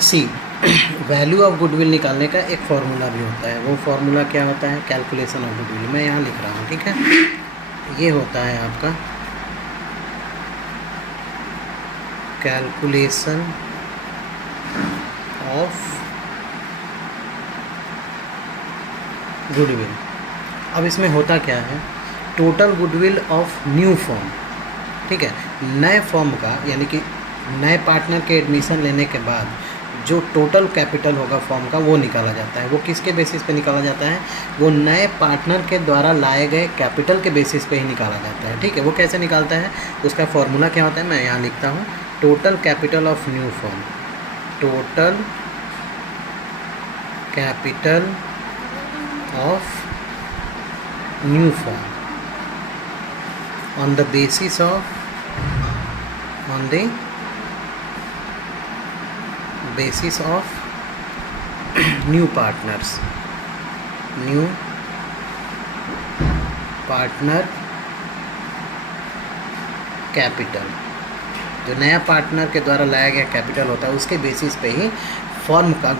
C value of goodwill निकालने का एक फॉर्मूला भी होता है। वो फॉर्मूला क्या होता है? Calculation of goodwill. मैं यहाँ लिख रहा हूँ, ठीक है। ये होता है आपका कैलकुलेशन ऑफ गुडविल। अब इसमें होता क्या है? Total goodwill of new form, ठीक है। नए फॉर्म का, यानी कि नए पार्टनर के एडमिशन लेने के बाद जो टोटल कैपिटल होगा फॉर्म का, वो निकाला जाता है। वो किसके बेसिस पे निकाला जाता है? वो नए पार्टनर के द्वारा लाए गए कैपिटल के बेसिस पे ही निकाला जाता है, ठीक है। वो कैसे निकालता है? उसका फॉर्मूला क्या होता है? मैं यहाँ लिखता हूँ, total capital of new form. Total capital of new form on the basis of new partners, new partner capital. जो नया पार्टनर के द्वारा लाया गया कैपिटल होता है, उसके बेसिस पे ही फॉर्म का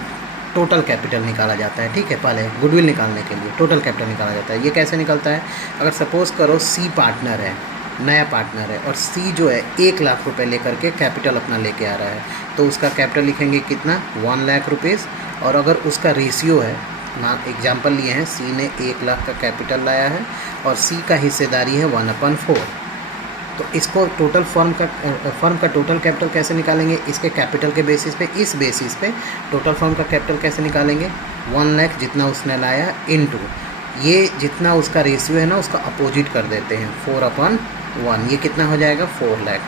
टोटल कैपिटल निकाला जाता है, ठीक है। पहले गुडविल निकालने के लिए टोटल कैपिटल निकाला जाता है। ये कैसे निकलता है? अगर सपोज़ करो सी पार्टनर है, नया पार्टनर है, और सी जो है 1 लाख रुपए लेकर के कैपिटल अपना लेके आ रहा है, तो उसका कैपिटल लिखेंगे कितना? 1 लाख रुपीज़। और अगर उसका रेशियो है, ना एग्जाम्पल लिए हैं, सी ने 1 लाख का कैपिटल लाया है और सी का हिस्सेदारी है 1/4, तो इसको टोटल फर्म का टोटल कैपिटल कैसे निकालेंगे? इसके कैपिटल के बेसिस पे, इस बेसिस पे टोटल फर्म का कैपिटल कैसे निकालेंगे? 1 लाख जितना उसने लाया इनटू ये जितना उसका रेशियो है ना, उसका अपोजिट कर देते हैं, 4/1। ये कितना हो जाएगा? 4 लाख।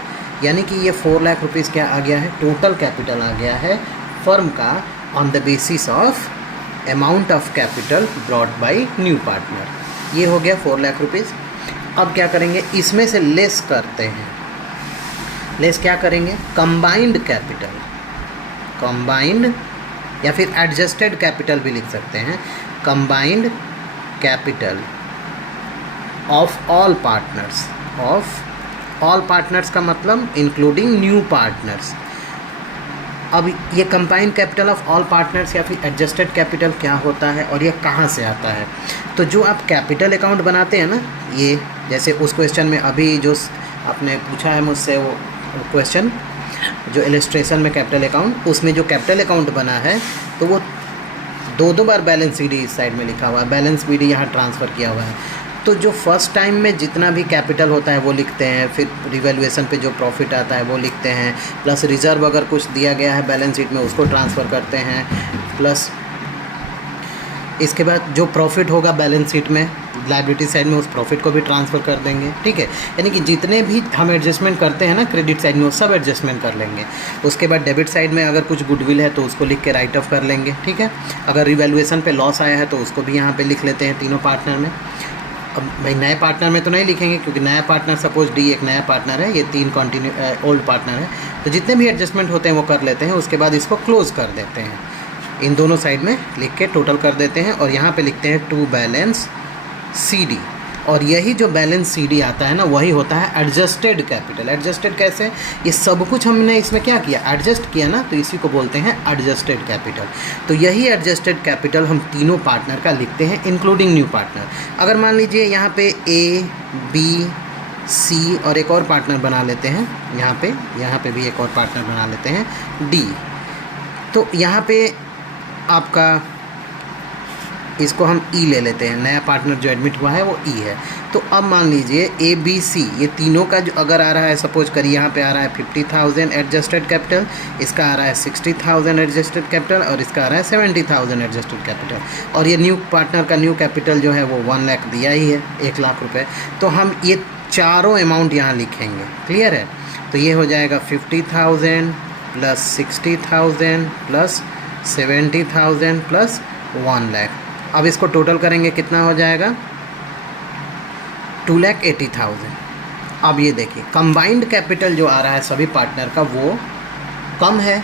यानी कि ये 4 लाख रुपीज़ क्या आ गया है? टोटल कैपिटल आ गया है फर्म का, on the basis of amount of capital brought by new partner. ये हो गया 4 लाख रुपीज़। अब क्या करेंगे? इसमें से लेस करते हैं। लेस क्या करेंगे? कंबाइंड कैपिटल, कंबाइंड या फिर एडजस्टेड कैपिटल भी लिख सकते हैं। Combined capital of all partners, of all partners का मतलब इंक्लूडिंग न्यू पार्टनर्स। अब ये combined capital of all partners या फिर एडजस्टेड कैपिटल क्या होता है और ये कहाँ से आता है? तो जो आप कैपिटल अकाउंट बनाते हैं ना, ये जैसे उस क्वेश्चन में अभी जो आपने पूछा है मुझसे, वो क्वेश्चन जो इलस्ट्रेशन में कैपिटल अकाउंट, उसमें जो कैपिटल अकाउंट बना है, तो वो दो बार बैलेंस सी डी इस साइड में लिखा हुआ है, बैलेंस बी डी यहाँ ट्रांसफ़र किया हुआ है। तो जो फर्स्ट टाइम में जितना भी कैपिटल होता है वो लिखते हैं, फिर रिवैल्यूएशन पे जो प्रॉफिट आता है वो लिखते हैं, प्लस रिज़र्व अगर कुछ दिया गया है बैलेंस शीट में उसको ट्रांसफ़र करते हैं, प्लस इसके बाद जो प्रॉफिट होगा बैलेंस शीट में लायबिलिटी साइड में, उस प्रॉफिट को भी ट्रांसफ़र कर देंगे, ठीक है। यानी कि जितने भी हम एडजस्टमेंट करते हैं ना क्रेडिट साइड में, वो सब एडजस्टमेंट कर लेंगे। उसके बाद डेबिट साइड में अगर कुछ गुडविल है तो उसको लिख के राइट ऑफ कर लेंगे, ठीक है। अगर रिवैल्यूएशन पे लॉस आया है तो उसको भी यहाँ पे लिख लेते हैं तीनों पार्टनर में। अब भाई नए पार्टनर में तो नहीं लिखेंगे, क्योंकि नया पार्टनर, सपोज डी एक नया पार्टनर है, ये 3 ओल्ड पार्टनर है, तो जितने भी एडजस्टमेंट होते हैं वो कर लेते हैं। उसके बाद इसको क्लोज कर देते हैं, इन दोनों साइड में लिख के टोटल कर देते हैं, और यहाँ पे लिखते हैं टू बैलेंस सी डी। और यही जो बैलेंस सी डी आता है ना, वही होता है एडजस्टेड कैपिटल। एडजस्टेड कैसे? ये सब कुछ हमने इसमें क्या किया? एडजस्ट किया ना, तो इसी को बोलते हैं एडजस्टेड कैपिटल। तो यही एडजस्टेड कैपिटल हम तीनों पार्टनर का लिखते हैं इंक्लूडिंग न्यू पार्टनर। अगर मान लीजिए यहाँ पे ए, बी, सी और एक और पार्टनर बना लेते हैं, यहाँ पे भी एक और पार्टनर बना लेते हैं, डी। तो यहाँ पे आपका इसको हम ई ले लेते हैं, नया पार्टनर जो एडमिट हुआ है वो ई है। तो अब मान लीजिए ए, बी, सी, ये तीनों का जो अगर आ रहा है, सपोज करिए यहाँ पे आ रहा है 50,000 एडजस्टेड कैपिटल, इसका आ रहा है 60,000 एडजस्टेड कैपिटल, और इसका आ रहा है 70,000 एडजस्टेड कैपिटल, और ये न्यू पार्टनर का न्यू कैपिटल जो है वो 1 लाख दिया ही है, 1 लाख रुपये। तो हम ये चारों अमाउंट यहाँ लिखेंगे, क्लियर है। तो ये हो जाएगा 50,000 प्लस 60,000 प्लस 70,000 प्लस 1 लाख। अब इसको टोटल करेंगे, कितना हो जाएगा? 2,80,000। अब ये देखिए कंबाइंड कैपिटल जो आ रहा है सभी पार्टनर का वो कम है,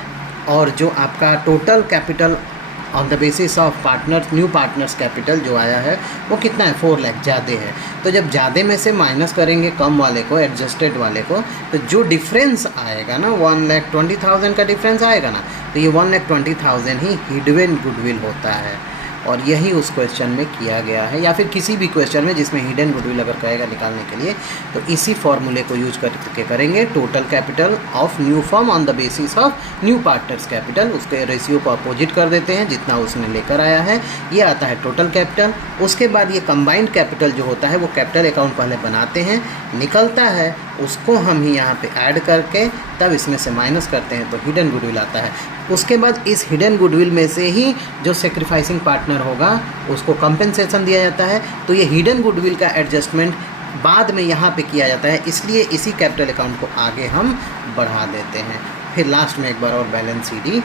और जो आपका total capital on the basis of partners, new partners capital जो आया है वो कितना है, 4 लाख ज़्यादा है। तो जब ज़्यादा में से माइनस करेंगे कम वाले को, एडजस्टेड वाले को, तो जो डिफरेंस आएगा ना 1,20,000 का डिफरेंस आएगा ना, तो ये 1,20,000 ही हिडन गुडविल होता है। और यही उस क्वेश्चन में किया गया है, या फिर किसी भी क्वेश्चन में जिसमें हिडन गुडविल अगर कहेगा निकालने के लिए, तो इसी फॉर्मूले को यूज करके करेंगे। Total capital of new firm on the basis of new partners capital, उसके रेशियो को अपोजिट कर देते हैं जितना उसने लेकर आया है, ये आता है टोटल कैपिटल। उसके बाद ये कंबाइंड कैपिटल जो होता है वो कैपिटल अकाउंट पहले बनाते हैं, निकलता है, उसको हम ही यहाँ पे ऐड करके तब इसमें से माइनस करते हैं, तो हिडन गुडविल आता है। उसके बाद इस हिडन गुडविल में से ही जो सेक्रीफाइसिंग पार्टनर होगा उसको कंपेंसेशन दिया जाता है। तो ये हिडन गुडविल का एडजस्टमेंट बाद में यहाँ पे किया जाता है, इसलिए इसी कैपिटल अकाउंट को आगे हम बढ़ा देते हैं। फिर लास्ट में एक बार और बैलेंस शीट